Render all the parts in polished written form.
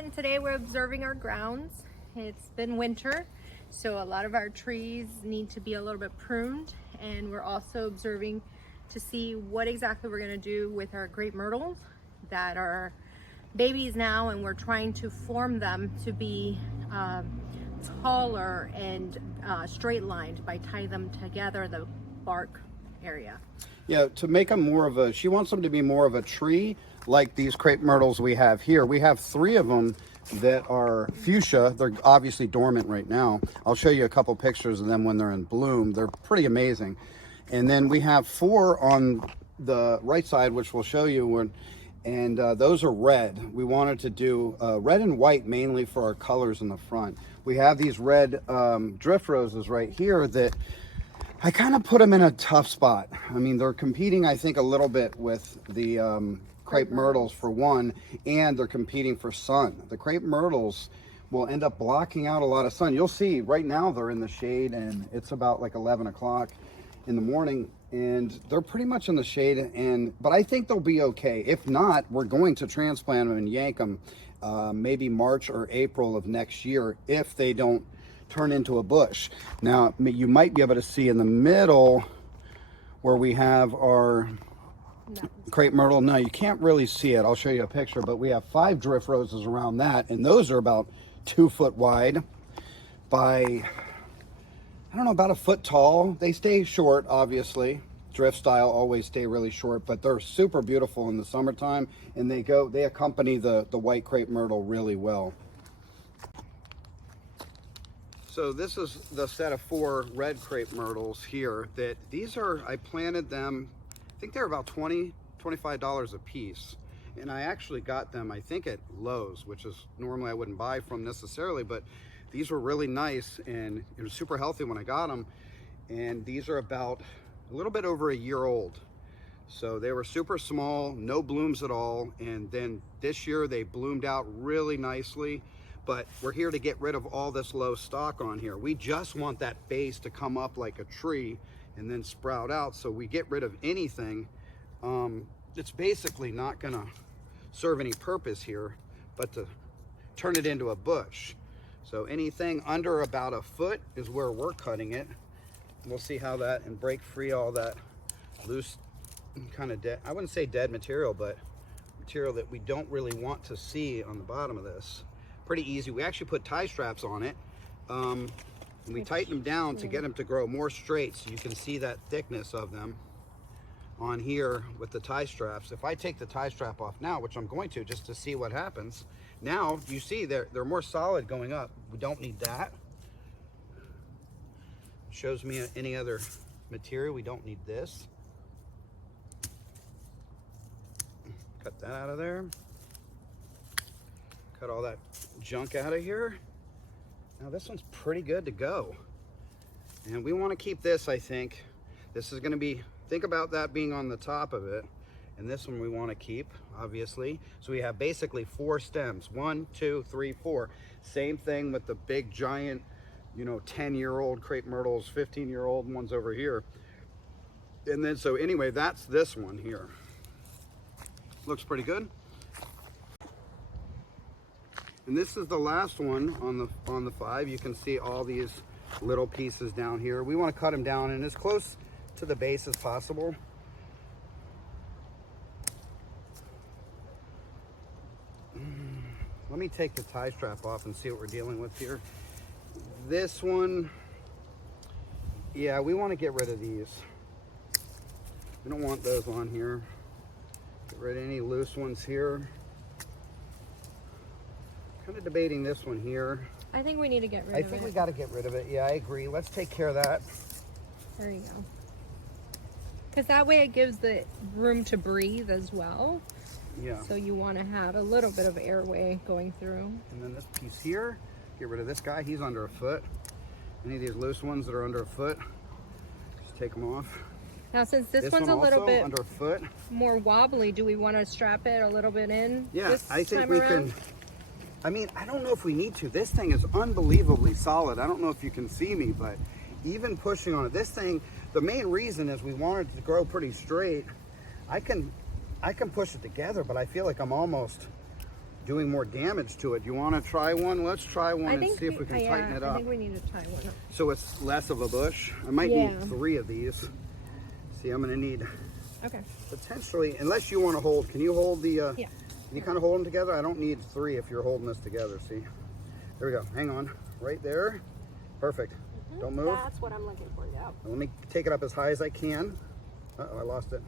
everyone. Today we're observing our grounds. It's been winter, so a lot of our trees need to be a little bit pruned, and we're also observing to see what exactly we're going to do with our Crape Myrtles that are babies now, and we're trying to form them to be taller and straight lined by tying them together, the bark area. Yeah, to make them more of a, she wants them to be more of a tree, like these Crape Myrtles we have here. We have 3 of them that are fuchsia. They're obviously dormant right now. I'll show you a couple pictures of them when they're in bloom. They're pretty amazing. And then we have 4 on the right side, which we'll show you, and those are red. We wanted to do red and white mainly for our colors in the front. We have these red drift roses right here that I kind of put them in a tough spot. I mean, they're competing, I think, a little bit with the Crape Myrtles for one, and they're competing for sun. The Crape Myrtles will end up blocking out a lot of sun. You'll see right now they're in the shade, and it's about like 11 o'clock in the morning, and they're pretty much in the shade. But I think they'll be okay. If not, we're going to transplant them and yank them maybe March or April of next year if they don't turn into a bush. Now, you might be able to see in the middle where we have our Crape Myrtle. No, you can't really see it. I'll show you a picture, but we have 5 drift roses around that, and those are about 2 foot wide by, I don't know, about a foot tall. They stay short, obviously. Drift style always stay really short, but they're super beautiful in the summertime, and they accompany the white Crape Myrtle really well. So this is the set of 4 red Crape Myrtles here. These are, I planted them, I think they're about $25 a piece. And I actually got them, I think, at Lowe's, which is normally I wouldn't buy from necessarily, but these were really nice, and it was super healthy when I got them. And these are about a little bit over a year old. So they were super small, no blooms at all. And then this year they bloomed out really nicely. But we're here to get rid of all this low stalk on here. We just want that base to come up like a tree and then sprout out. So we get rid of anything. It's basically not gonna serve any purpose here, but to turn it into a bush. So anything under about a foot is where we're cutting it. We'll see how that, and break free all that loose kind of dead, I wouldn't say dead material, but material that we don't really want to see on the bottom of this. Pretty easy. We actually put tie straps on it. And we tighten them down to get them to grow more straight, so you can see that thickness of them on here with the tie straps. If I take the tie strap off now, which I'm going to just to see what happens, now you see they're more solid going up. We don't need that. Shows me any other material. We don't need this. Cut that out of there. Cut all that junk out of here. Now this one's pretty good to go. And we want to keep this, I think. This is going to be, think about that being on the top of it. And this one we want to keep, obviously. So we have basically 4 stems. 1, 2, 3, 4. Same thing with the big giant, you know, 10-year-old Crape Myrtles, 15-year-old ones over here. And then, so anyway, that's this one here. Looks pretty good. And this is the last one on the 5. You can see all these little pieces down here. We want to cut them down and as close to the base as possible. Let me take the tie strap off and see what we're dealing with here. This one, yeah, we want to get rid of these. We don't want those on here. Get rid of any loose ones here. Kind of debating this one here. I think we need to get rid of it. I think we got to get rid of it. Yeah, I agree. Let's take care of that. There you go. Because that way it gives the room to breathe as well. Yeah. So you want to have a little bit of airway going through. And then this piece here, get rid of this guy. He's under a foot. Any of these loose ones that are under a foot, just take them off. Now, since this one's a little bit under a foot, more wobbly, do we want to strap it a little bit in? Yeah, I think we can. I mean, I don't know if we need to. This thing is unbelievably solid. I don't know if you can see me, but even pushing on it, this thing, the main reason is we want it to grow pretty straight. I can push it together, but I feel like I'm almost doing more damage to it. You want to try one? Let's try one and see if we can tighten it up. I think we need to try one. So it's less of a bush. I might need 3 of these. See, I'm gonna need potentially, unless you want to hold, can you hold the, can you kind of hold them together? I don't need 3 if you're holding this together, see? There we go, hang on, right there. Perfect, don't move. That's what I'm looking for, yeah. Let me take it up as high as I can. Uh-oh, I lost it.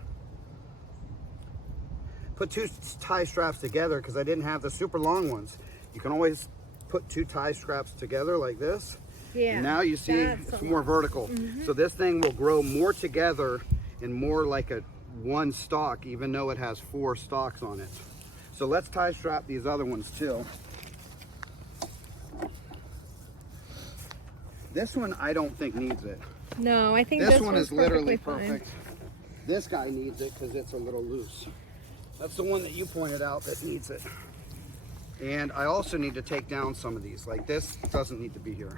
Put 2 tie straps together because I didn't have the super long ones. You can always put 2 tie straps together like this. Yeah. And now you see it's more vertical. So this thing will grow more together and more like a one stalk, even though it has 4 stalks on it. So let's tie strap these other ones too. This one I don't think needs it. No, I think this one is literally fine. perfect. This guy needs it because it's a little loose. That's the one that you pointed out that needs it. And I also need to take down some of these. Like this doesn't need to be here.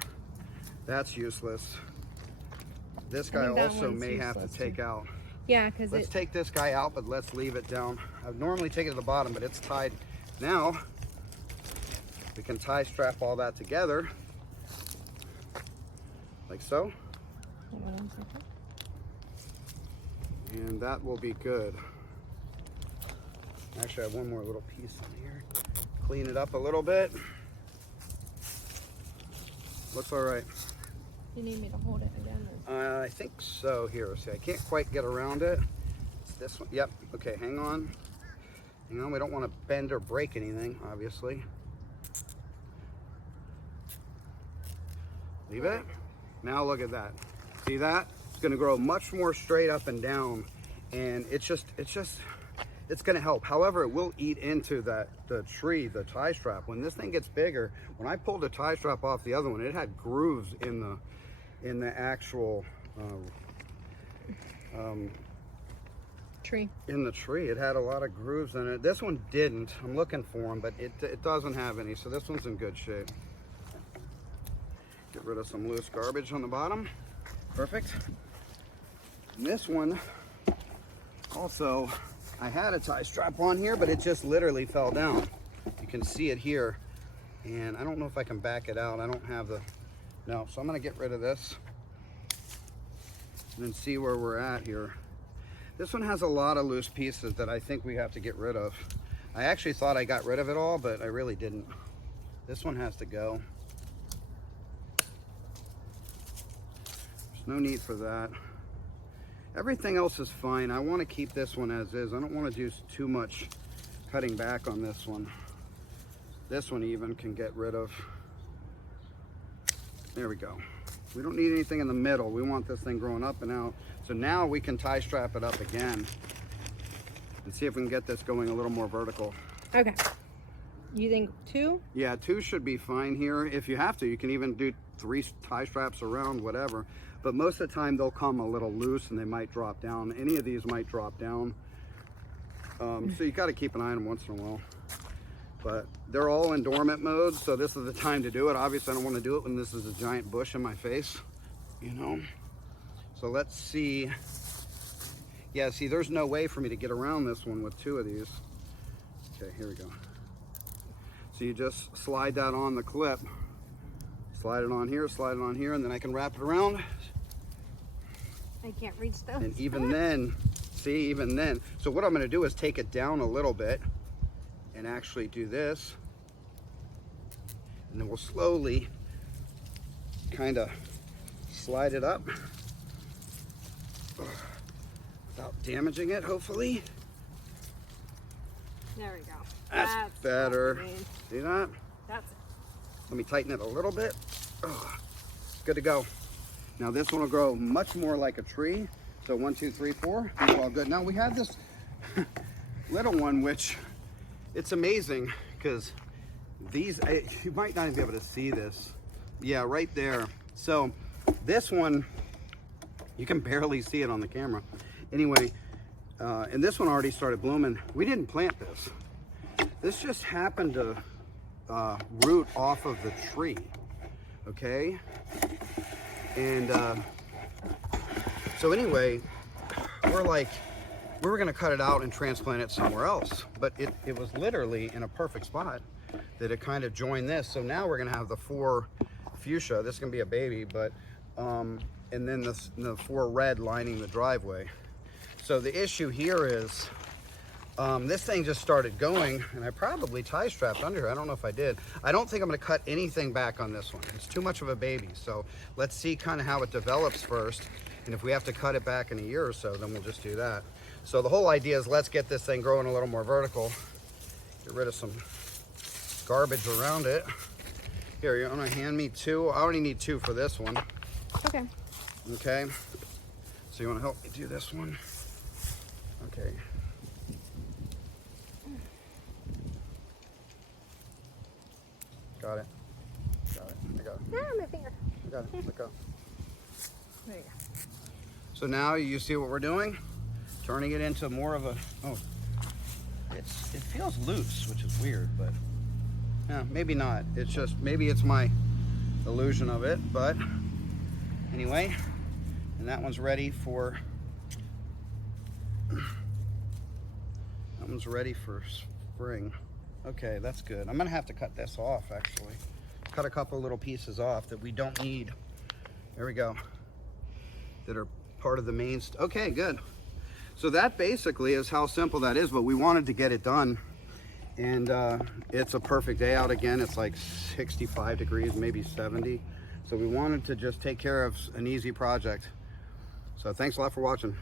That's useless. This guy also may have to take out. Yeah, because let's take this guy out, but let's leave it down. I'd normally take it to the bottom, but it's tied. Now we can tie strap all that together like so. Hold on 1 second. And that will be good. Actually, I have one more little piece in here. Clean it up a little bit. Looks all right. You need me to hold it again? I think so. Here, see, I can't quite get around it. It's this one. Yep. Okay, hang on. Hang on. We don't want to bend or break anything, obviously. Leave it. Now look at that. See that? It's going to grow much more straight up and down, and it's going to help. However, it will eat into the tree, the tie strap. When this thing gets bigger, when I pulled the tie strap off the other one, it had grooves in the actual tree. In the tree, it had a lot of grooves in it. This one didn't. I'm looking for them, but it doesn't have any. So this one's in good shape. Get rid of some loose garbage on the bottom. Perfect. And this one also, I had a tie strap on here, but it just literally fell down. You can see it here, and I don't know if I can back it out. I don't have the, no, so I'm gonna get rid of this and then see where we're at here. This one has a lot of loose pieces that I think we have to get rid of. I actually thought I got rid of it all, but I really didn't. This one has to go. There's no need for that. Everything else is fine. I want to keep this one as is. I don't want to do too much cutting back on this one. This one even can get rid of. There we go. We don't need anything in the middle. We want this thing growing up and out. So now we can tie strap it up again and see if we can get this going a little more vertical. Okay. You think 2? Yeah, 2 should be fine here. If you have to, you can even do 3 tie straps around, whatever. But most of the time they'll come a little loose and they might drop down. Any of these might drop down. So you got to keep an eye on them once in a while. But they're all in dormant mode, so this is the time to do it. Obviously, I don't want to do it when this is a giant bush in my face, you know. So let's see. Yeah, see, there's no way for me to get around this one with 2 of these. Okay, here we go. So you just slide that on the clip. Slide it on here, and then I can wrap it around. I can't reach those. And even then, see, even then. So what I'm going to do is take it down a little bit and actually do this. And then we'll slowly kind of slide it up without damaging it, hopefully. There we go. That's better. See that? That's it. Let me tighten it a little bit. Oh, good to go. Now this one will grow much more like a tree. So 1, 2, 3, 4. It's all good. Now we have this little one, which it's amazing because these, you might not even be able to see this. Yeah, right there. So this one, you can barely see it on the camera. Anyway, and this one already started blooming. We didn't plant this. This just happened to root off of the tree, okay? And so anyway, we're like, We were gonna cut it out and transplant it somewhere else, but it was literally in a perfect spot that it kind of joined this. So now we're gonna have the 4 fuchsia. This is gonna be a baby, but and then the 4 red lining the driveway. So the issue here is this thing just started going, and I probably tie strapped under here. I don't know if I did. I don't think I'm gonna cut anything back on this one. It's too much of a baby. So let's see kind of how it develops first. And if we have to cut it back in a year or so, then we'll just do that. So the whole idea is let's get this thing growing a little more vertical. Get rid of some garbage around it. Here, you're gonna hand me 2. I only need 2 for this one. Okay. Okay. So you wanna help me do this one? Okay. Got it. Got it. I got it. Ah, my finger. I got it. Let go. There you go. So now you see what we're doing? Turning it into more of a, oh, it feels loose, which is weird, but yeah, maybe not. It's just, maybe it's my illusion of it, but anyway, and that one's ready for, spring. Okay, that's good. I'm gonna have to cut this off actually. Cut a couple little pieces off that we don't need. There we go. That are part of the main, okay, good. So that basically is how simple that is, but we wanted to get it done. And it's a perfect day out again. It's like 65 degrees, maybe 70. So we wanted to just take care of an easy project. So thanks a lot for watching.